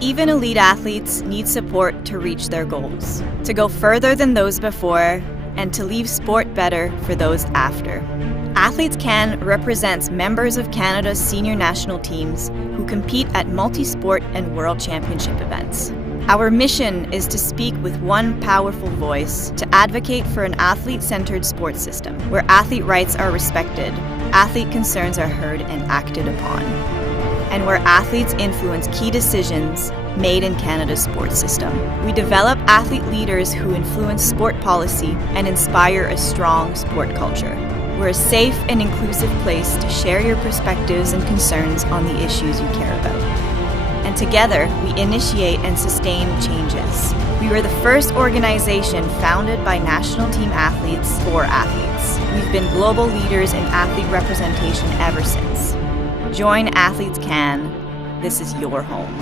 Even elite athletes need support to reach their goals, to go further than those before, and to leave sport better for those after. Athletes Can represents members of Canada's senior national teams who compete at multi-sport and world championship events. Our mission is to speak with one powerful voice to advocate for an athlete-centered sports system where athlete rights are respected, athlete concerns are heard and acted upon, and where athletes influence key decisions made in Canada's sports system. We develop athlete leaders who influence sport policy and inspire a strong sport culture. We're a safe and inclusive place to share your perspectives and concerns on the issues you care about. And together, we initiate and sustain changes. We were the first organization founded by national team athletes for athletes. We've been global leaders in athlete representation ever since. Join Athletes Can. This is your home.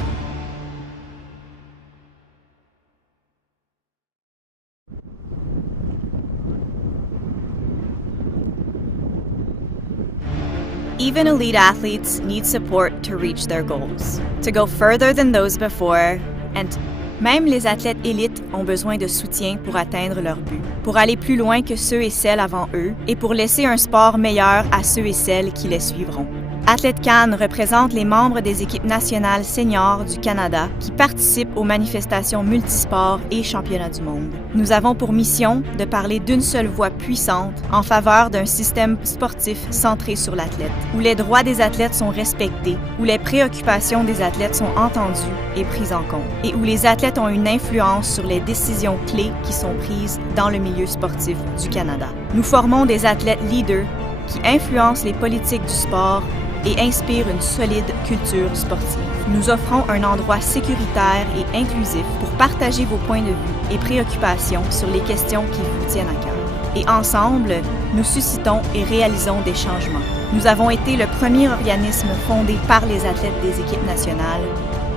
Even elite athletes need support to reach their goals, to go further than those before, and même les athlètes élites ont besoin de soutien pour atteindre leur but, pour aller plus loin que ceux et celles avant eux et pour laisser un sport meilleur à ceux et celles qui les suivront. Athlètes Can représente les membres des équipes nationales seniors du Canada qui participent aux manifestations multisports et championnats du monde. Nous avons pour mission de parler d'une seule voix puissante en faveur d'un système sportif centré sur l'athlète, où les droits des athlètes sont respectés, où les préoccupations des athlètes sont entendues et prises en compte, et où les athlètes ont une influence sur les décisions clés qui sont prises dans le milieu sportif du Canada. Nous formons des athlètes leaders qui influencent les politiques du sport et inspire une solide culture sportive. Nous offrons un endroit sécuritaire et inclusif pour partager vos points de vue et préoccupations sur les questions qui vous tiennent à cœur. Et ensemble, nous suscitons et réalisons des changements. Nous avons été le premier organisme fondé par les athlètes des équipes nationales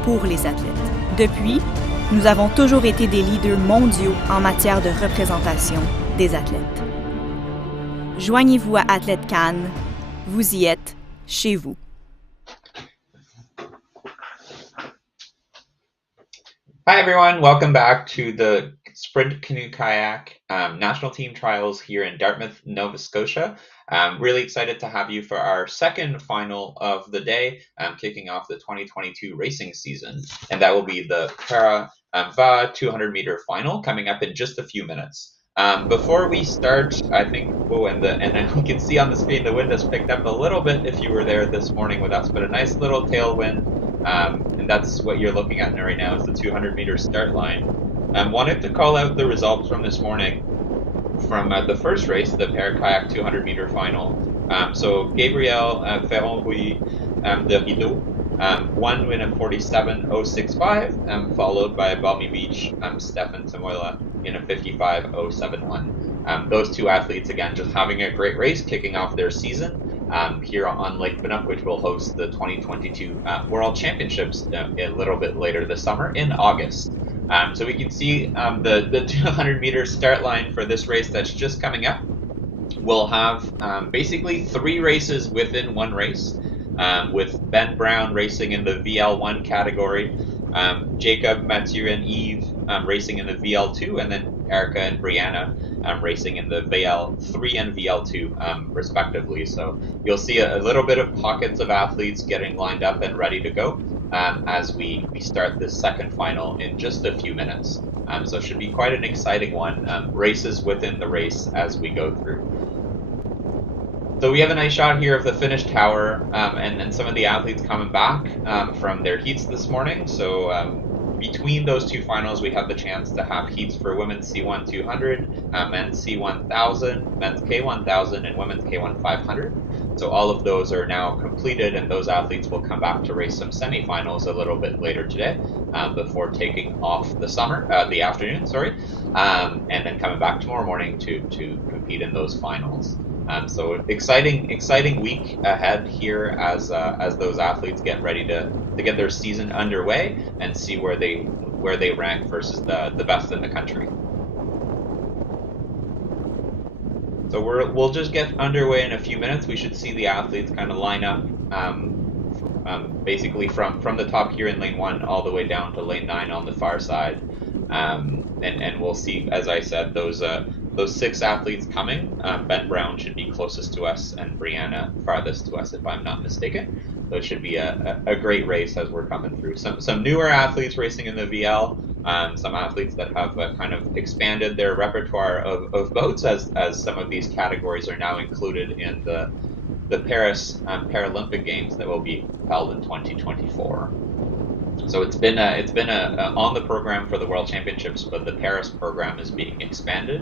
pour les athlètes. Depuis, nous avons toujours été des leaders mondiaux en matière de représentation des athlètes. Joignez-vous à Athlètes Can, vous y êtes chez vous. Hi everyone, welcome back to the Sprint Canoe Kayak National Team Trials here in Dartmouth, Nova Scotia. Really excited to have you for our second final of the day, kicking off the 2022 racing season, and that will be the VAA 200 meter final coming up in just a few minutes. Before we start, I think, and we can see on the screen the wind has picked up a little bit if you were there this morning with us, but a nice little tailwind, and that's what you're looking at right now is the 200 meter start line. Wanted to call out the results from this morning from the first race, the Pair Kayak 200 meter final. So Gabriel Ferron-Rouy de Rideau, one win of 47.065, followed by Balmy Beach, Stefan Samoila in a 55.071. Those two athletes, again, just having a great race, kicking off their season here on Lake Banook, which will host the 2022 World Championships a little bit later this summer in August. So we can see the 200 meter start line for this race that's just coming up. We'll have basically three races within one race, with Ben Brown racing in the VL1 category, Jacob, Mathieu, and Yves racing in the VL2, and then Erica and Brianna racing in the VL3 and VL2 respectively. So you'll see a little bit of pockets of athletes getting lined up and ready to go as we start this second final in just a few minutes. So it should be quite an exciting one, races within the race as we go through. So we have a nice shot here of the finish tower and some of the athletes coming back from their heats this morning. So between those two finals, we have the chance to have heats for women's C1 200, men's C1000, men's K1000, and women's K1 500. So all of those are now completed, and those athletes will come back to race some semifinals a little bit later today before taking off the afternoon, and then coming back tomorrow morning to compete in those finals. So exciting week ahead here as those athletes get ready to get their season underway and see where they rank versus the best in the country. So we'll just get underway in a few minutes. We should see the athletes kind of line up basically from the top here in lane 1 all the way down to lane 9 on the far side. And we'll see, as I said, those 6 athletes coming. Ben Brown should be closest to us and Brianna farthest to us, if I'm not mistaken. So it should be a great race as we're coming through. Some newer athletes racing in the VL, some athletes that have kind of expanded their repertoire of boats as some of these categories are now included in the Paris Paralympic Games that will be held in 2024. So it's been on the program for the World Championships, but the Paris program is being expanded,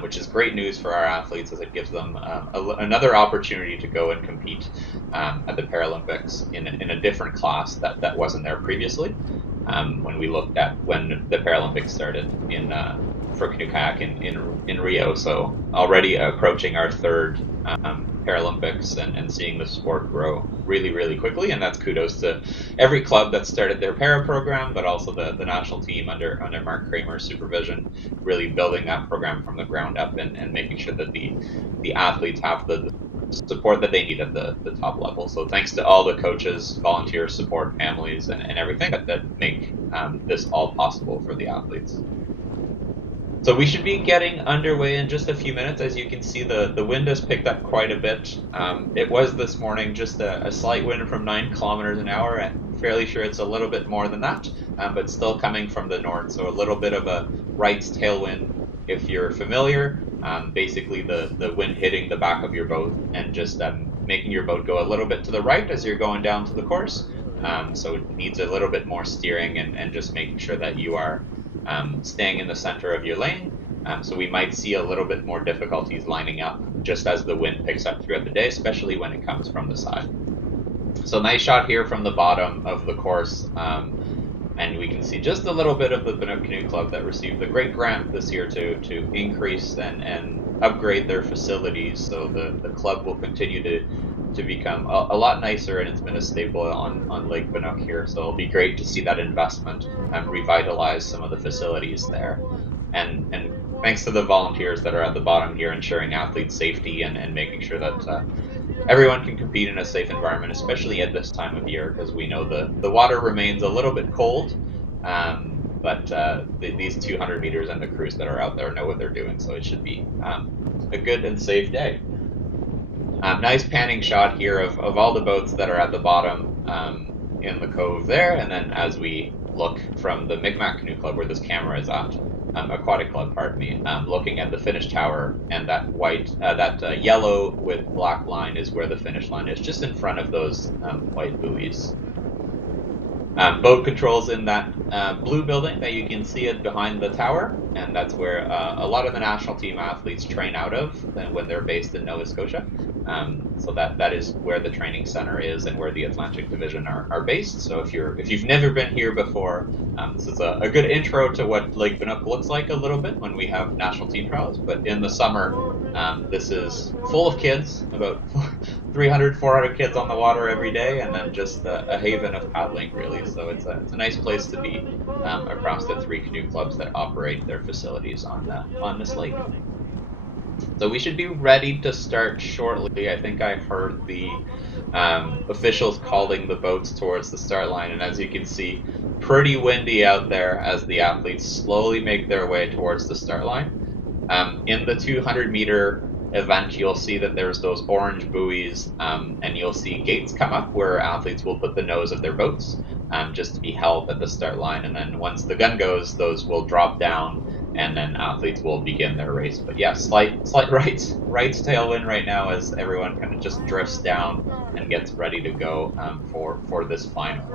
which is great news for our athletes as it gives them another opportunity to go and compete at the Paralympics in a different class that wasn't there previously. When we looked at when the Paralympics started for canoe kayak in Rio, so already approaching our 3rd Paralympics and seeing the sport grow really quickly, and that's kudos to every club that started their para program, but also the national team under Mark Kramer's supervision, really building that program from the ground up and making sure that the athletes have the support that they need at the top level. So thanks to all the coaches, volunteer support, families, and everything that make this all possible for the athletes. So we should be getting underway in just a few minutes. As you can see, the wind has picked up quite a bit. It was this morning just a slight wind from 9 kilometers an hour. I'm fairly sure it's a little bit more than that, but still coming from the north. So a little bit of a right tailwind if you're familiar. Basically the wind hitting the back of your boat and just making your boat go a little bit to the right as you're going down to the course. So it needs a little bit more steering and just making sure that you are staying in the center of your lane. So we might see a little bit more difficulties lining up just as the wind picks up throughout the day, especially when it comes from the side. So nice shot here from the bottom of the course. And we can see just a little bit of the Banook Canoe Club that received the great grant this year to increase and upgrade their facilities. So the club will continue to become a lot nicer, and it's been a staple on Lake Banook here. So it'll be great to see that investment revitalize some of the facilities there. And thanks to the volunteers that are at the bottom here, ensuring athlete safety and making sure that everyone can compete in a safe environment, especially at this time of year, because we know the water remains a little bit cold, but these 200 meters and the crews that are out there know what they're doing, so it should be a good and safe day. Nice panning shot here of all the boats that are at the bottom in the cove there, and then as we look from the Micmac Canoe Club, where this camera is at, Aquatic Club, pardon me, looking at the finish tower, and that yellow with black line is where the finish line is, just in front of those white buoys. Boat controls in that blue building that you can see it behind the tower, and that's where a lot of the national team athletes train out of when they're based in Nova Scotia. So that is where the training center is and where the Atlantic Division are based. So if you've never been here before, this is a good intro to what Lake Banook looks like a little bit when we have national team trials. But in the summer, this is full of kids, about 300, 400 kids on the water every day, and then just a haven of paddling, really. So it's a nice place to be across the 3 canoe clubs that operate their facilities on this lake. So we should be ready to start shortly. I think I heard the officials calling the boats towards the start line, and as you can see, pretty windy out there as the athletes slowly make their way towards the start line. In the 200-meter event, you'll see that there's those orange buoys, and you'll see gates come up where athletes will put the nose of their boats just to be held at the start line, and then once the gun goes, those will drop down, and then athletes will begin their race. But yeah, slight right tailwind right now as everyone kind of just drifts down and gets ready to go for this final.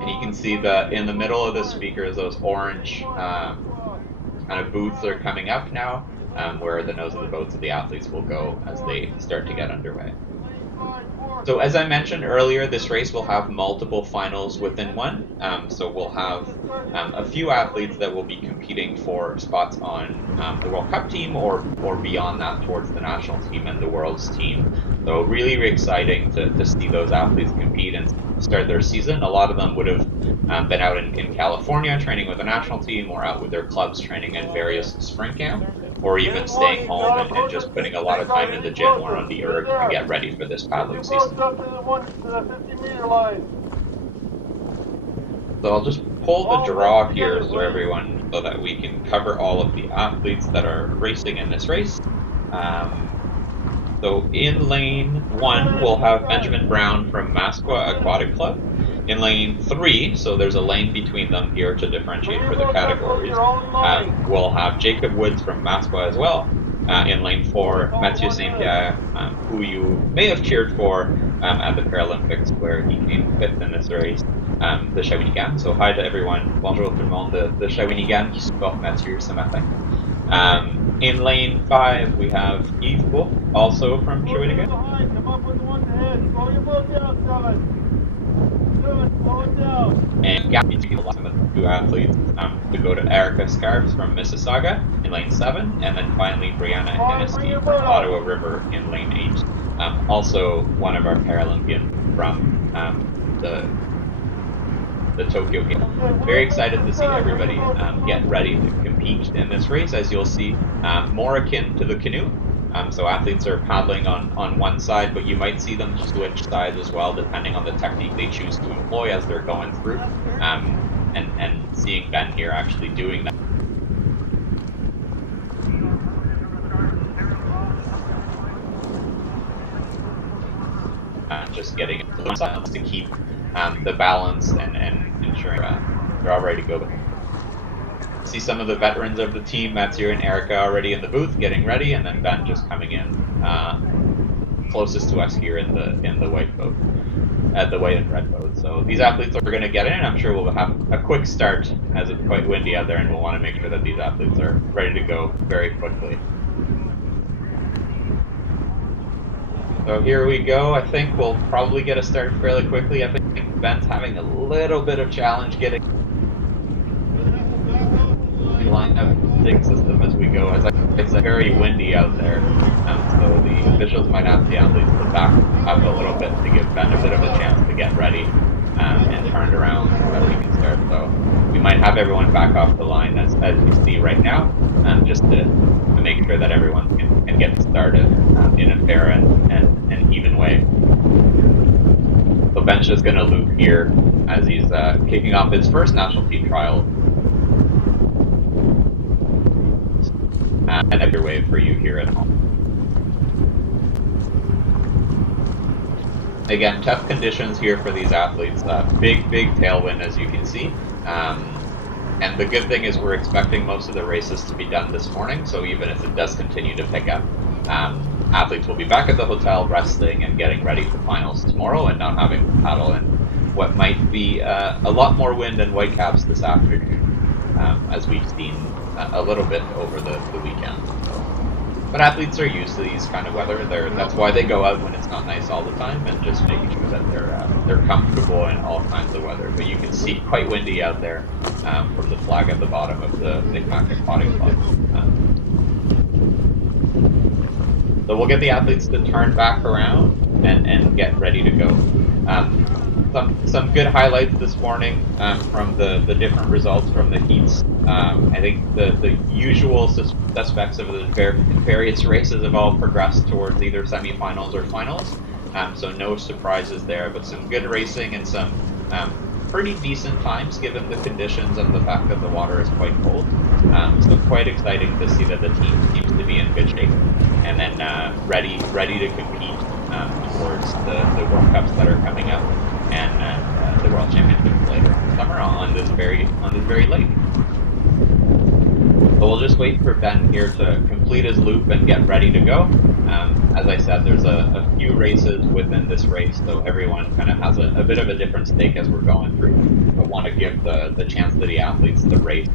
And you can see that in the middle of the speakers, those orange kind of booths are coming up now, where the nose of the boats of the athletes will go as they start to get underway. So as I mentioned earlier, this race will have multiple finals within one. So we'll have a few athletes that will be competing for spots on the World Cup team or beyond that towards the national team and the World's team. So really exciting to see those athletes compete and start their season. A lot of them would have been out in California training with the national team or out with their clubs training in various spring camp. or even staying home and just putting a lot of time in the gym or on the erg to get ready for this paddling season. So I'll just pull the draw here so that we can cover all of the athletes that are racing in this race. So in lane 1, we'll have Benjamin Brown from Masqua Aquatic Club. In lane 3, so there's a lane between them here to differentiate for the categories, we'll have Jacob Woods from Masqua as well. In lane 4, Mathieu Saint-Pierre, who you may have cheered for at the Paralympics, where he came 5th in this race, de Shawinigan. So hi to everyone. Bonjour tout le monde de Shawinigan qui supporte Mathieu ce matin. In lane 5, we have Yves Bourg, also from Shawinigan. And Gabby to the last of the 2 athletes to go to Erica Scarves from Mississauga in lane 7, and then finally Brianna Hennessy from Ottawa River in lane 8. Also one of our Paralympians from the Tokyo Games. Very excited to see everybody get ready to compete in this race, as you'll see, more akin to the canoe. So athletes are paddling on one side, but you might see them switch sides as well, depending on the technique they choose to employ as they're going through. And seeing Ben here actually doing that. Just getting it to keep the balance and ensuring they're all ready to go. See some of the veterans of the team, Mathieu and Erica, already in the booth getting ready, and then Ben just coming in closest to us here in the white boat, at the white and red boat. So these athletes are going to get in. I'm sure we'll have a quick start as it's quite windy out there, and we'll want to make sure that these athletes are ready to go very quickly. So here we go. I think we'll probably get a start fairly quickly. I think Ben's having a little bit of challenge getting line up dig system as we go, as it's very windy out there, so the officials might ask the athletes to back up a little bit to give Ben a bit of a chance to get ready and turn around so that we can start. So we might have everyone back off the line as you see right now, just to make sure that everyone can get started in a fair and even way. So Ben's just going to loop here as he's kicking off his first national team trial. And every wave for you here at home. Again, tough conditions here for these athletes. Big tailwind, as you can see. And the good thing is we're expecting most of the races to be done this morning, so even if it does continue to pick up, athletes will be back at the hotel resting and getting ready for finals tomorrow and not having to paddle in what might be a lot more wind and whitecaps this afternoon, as we've seen a little bit over the weekend. But athletes are used to these kind of weather. That's why they go out when it's not nice all the time, and just making sure that they're comfortable in all kinds of weather. But you can see quite windy out there from the flag at the bottom of the Aquatic Club. So we'll get the athletes to turn back around and get ready to go. Some good highlights this morning from the different results from the heats. I think the usual suspects of the various races have all progressed towards either semifinals or finals, so no surprises there, but some good racing and some pretty decent times given the conditions and the fact that the water is quite cold. So quite exciting to see that the team seems to be in good shape, and then ready to compete towards the World Cups that are coming up, and the World Championships later in the summer on this very lake. So we'll just wait for Ben here to complete his loop and get ready to go. As I said, there's a few races within this race, so everyone kind of has a bit of a different stake as we're going through. I want to give the chance to the athletes to race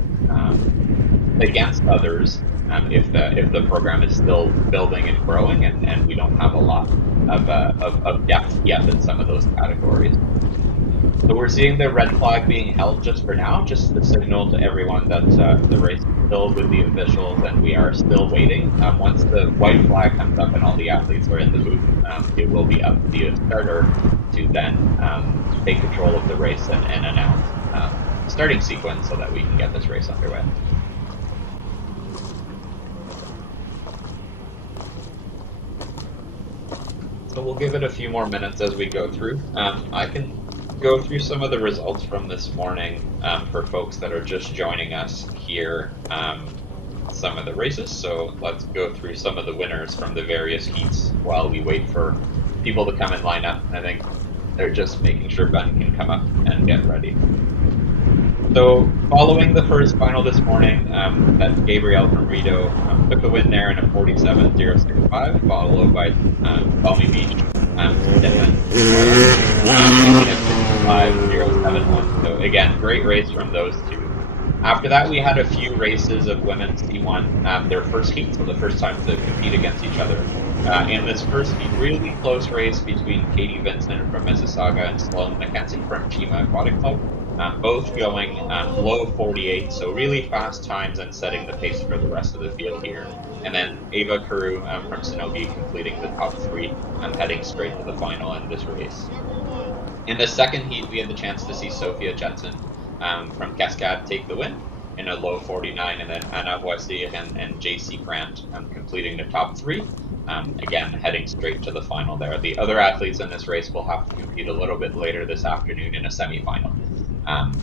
against others if the program is still building and growing, and we don't have a lot of depth yet in some of those categories. So we're seeing the red flag being held just for now, just to signal to everyone that the race is still with the officials and we are still waiting. Once the white flag comes up and all the athletes are in the booth, it will be up to the starter to then take control of the race and announce starting sequence so that we can get this race underway. we'll give it a few more minutes as we go through. I can go through some of the results from this morning for folks that are just joining us here. Some of the races, so let's go through some of the winners from the various heats while we wait for people to come and line up. I think they're just making sure Ben can come up and get ready. So following the first final this morning, that Gabriel from Rito took the win there in a 47.065, followed by Balmy Beach and 55.071. So again, great race from those two. After that, we had a few races of women's C1, their first heat, so the first time to compete against each other. In this first heat, really close race between Katie Vincent from Mississauga and Sloan McKenzie from Chima Aquatic Club, both going low 48, so really fast times and setting the pace for the rest of the field here. And then Ava Carew from Sonogi completing the top three, heading straight to the final in this race. In the second heat, we had the chance to see Sophia Jetson from Cascade take the win in a low 49, and then Anna Voici and JC Grant completing the top three, again heading straight to the final there. The other athletes in this race will have to compete a little bit later this afternoon in a semi-final,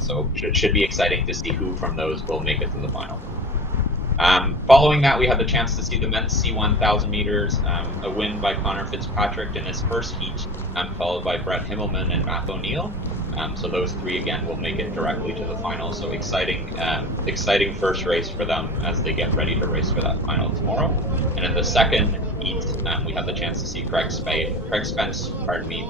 so it should be exciting to see who from those will make it to the final. Following that, we had the chance to see the men's C1000 meters, a win by Connor Fitzpatrick in his first heat, followed by Brett Himmelman and Matt O'Neill. So those three again will make it directly to the final. So exciting first race for them as they get ready to race for that final tomorrow. And in the second heat, we had the chance to see Craig Spence,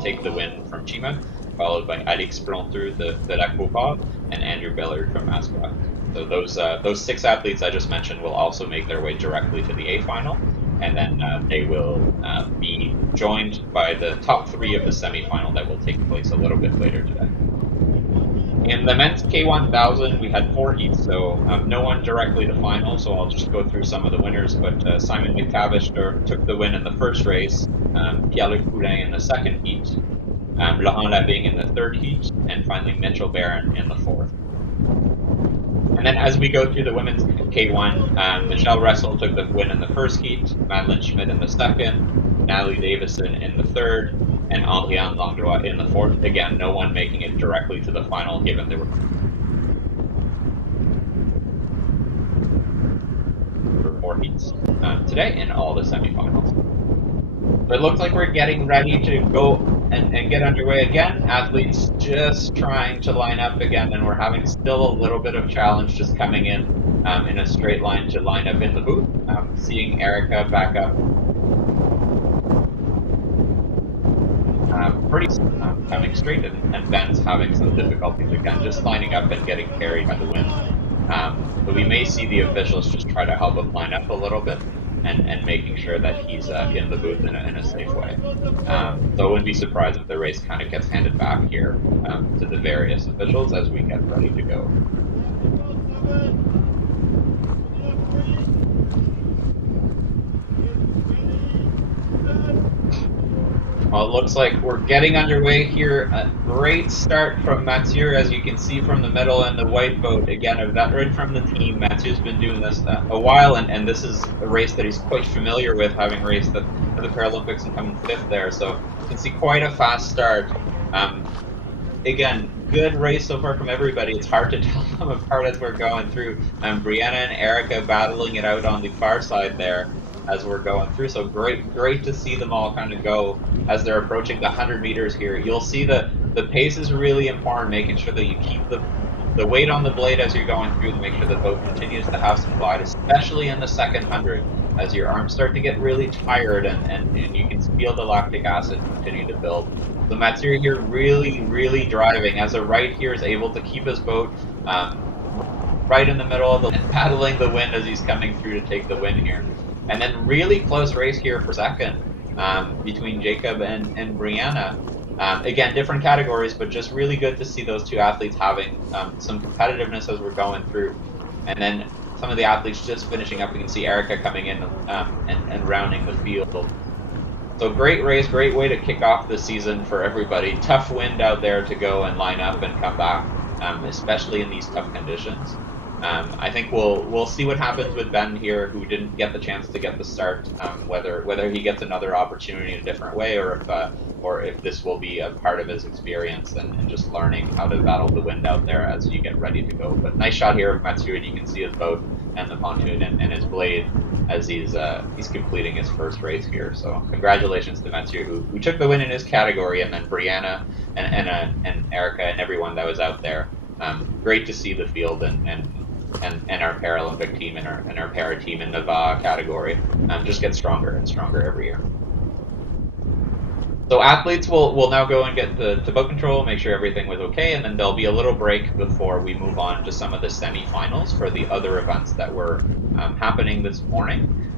take the win from Chima, followed by Alex Bronter de La Copa and Andrew Billard from Ascot. So those six athletes I just mentioned will also make their way directly to the A final, and then they will be joined by the top three of the semi-final that will take place a little bit later today. In the men's K1000, we had four heats, so no one directly to final, so I'll just go through some of the winners. But Simon McTavish took the win in the first race, Pierre-Luc Poulin in the second heat, Laurent Lavigne in the third heat, and finally Mitchell Barron in the fourth. And then as we go through the women's K1, Michelle Russell took the win in the first heat, Madeline Schmidt in the second, Natalie Davison in the third, and Andriane Langlois in the fourth. Again, no one making it directly to the final given there were 4 heats today in all the semifinals. So it looks like we're getting ready to go and get underway again. Athletes just trying to line up again, and we're having still a little bit of challenge just coming in a straight line to line up in the booth. Seeing Erica back up coming straight, and Ben's having some difficulties again, just lining up and getting carried by the wind. But we may see the officials just try to help him line up a little bit and making sure that he's in the booth in a safe way. So I wouldn't be surprised if the race kind of gets handed back here to the various officials as we get ready to go. Well, it looks like we're getting underway here. A great start from Mathieu, as you can see from the middle in the white boat. Again, a veteran from the team. Mathieu's been doing this a while, and this is a race that he's quite familiar with, having raced at the Paralympics and coming fifth there. So you can see quite a fast start. Again, good race so far from everybody. It's hard to tell them apart as we're going through. Brianna and Erica battling it out on the far side there as we're going through. So great to see them all kind of go as they're approaching the 100 meters here. You'll see the pace is really important, making sure that you keep the weight on the blade as you're going through to make sure the boat continues to have some glide, especially in the second 100 as your arms start to get really tired and you can feel the lactic acid continue to build. So Mathieu here really driving as a right here is able to keep his boat right in the middle of and battling the wind as he's coming through to take the win here. And then really close race here for second between Jacob and Brianna. Again, different categories, but just really good to see those two athletes having some competitiveness as we're going through. And then some of the athletes just finishing up. We can see Erica coming in and rounding the field. So great race, great way to kick off the season for everybody. Tough wind out there to go and line up and come back, especially in these tough conditions. I think we'll see what happens with Ben here, who didn't get the chance to get the start. Whether he gets another opportunity in a different way, or if this will be a part of his experience and just learning how to battle the wind out there as you get ready to go. But nice shot here of Mathieu, and you can see his boat and the pontoon and his blade as he's completing his first race here. So congratulations to Mathieu, who took the win in his category, and then Brianna and Erica and everyone that was out there. Great to see the field and our Paralympic team and our para team in the VAA category just get stronger and stronger every year. So athletes will now go and get to boat control, make sure everything was okay, and then there'll be a little break before we move on to some of the semifinals for the other events that were happening this morning.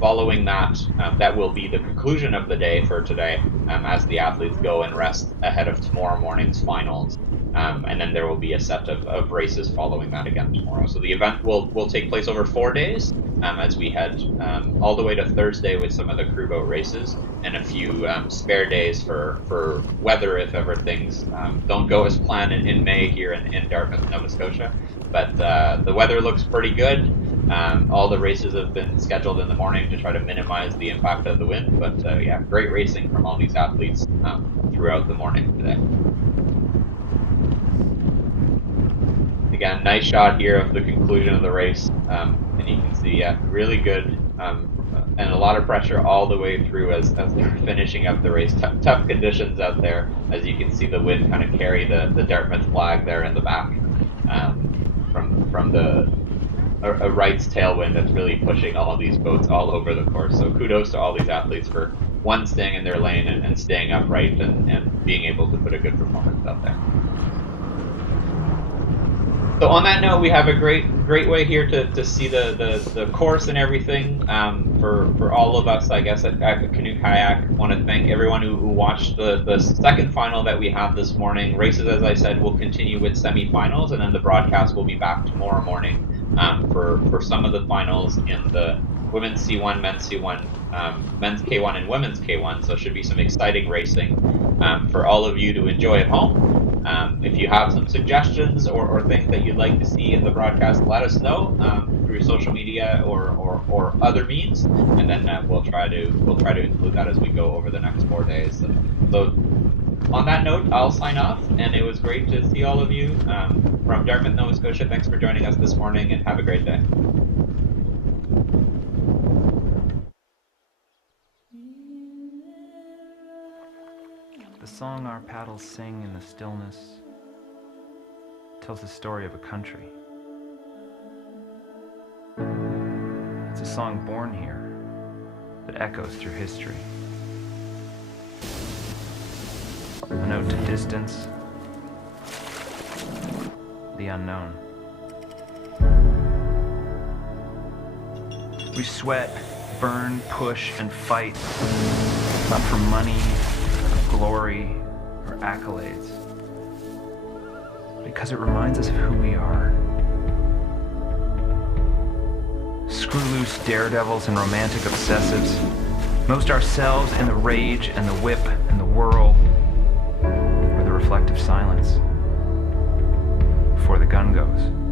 Following that, that will be the conclusion of the day for today as the athletes go and rest ahead of tomorrow morning's finals. And then there will be a set of races following that again tomorrow. So the event will take place over 4 days as we head all the way to Thursday with some of the crew boat races and a few spare days for weather if ever things don't go as planned in May here in Dartmouth, Nova Scotia. But the weather looks pretty good. All the races have been scheduled in the morning to try to minimize the impact of the wind. But yeah, great racing from all these athletes throughout the morning today. Again, nice shot here of the conclusion of the race, and you can see, yeah, really good, and a lot of pressure all the way through as they're finishing up the race. Tough conditions out there, as you can see the wind kind of carry the Dartmouth flag there in the back from a right's tailwind that's really pushing all of these boats all over the course. So kudos to all these athletes for one, staying in their lane and staying upright and being able to put a good performance out there. So on that note, we have a great way here to see the course and everything for all of us, I guess, at Canoe Kayak. I want to thank everyone who watched the second final that we had this morning. Races, as I said, will continue with semifinals, and then the broadcast will be back tomorrow morning for some of the finals in the women's C1, men's C1, men's K1, and women's K1. So it should be some exciting racing for all of you to enjoy at home. If you have some suggestions or things that you'd like to see in the broadcast, let us know through social media or other means, and then we'll try to include that as we go over the next 4 days. So on that note, I'll sign off, and it was great to see all of you from Dartmouth, Nova Scotia. Thanks for joining us this morning, and have a great day. The song our paddles sing in the stillness tells the story of a country. It's a song born here that echoes through history. A note to distance, the unknown. We sweat, burn, push, and fight, not for money, glory, or accolades, because it reminds us of who we are. Screw loose daredevils and romantic obsessives, most ourselves in the rage and the whip and the whirl, or the reflective silence before the gun goes.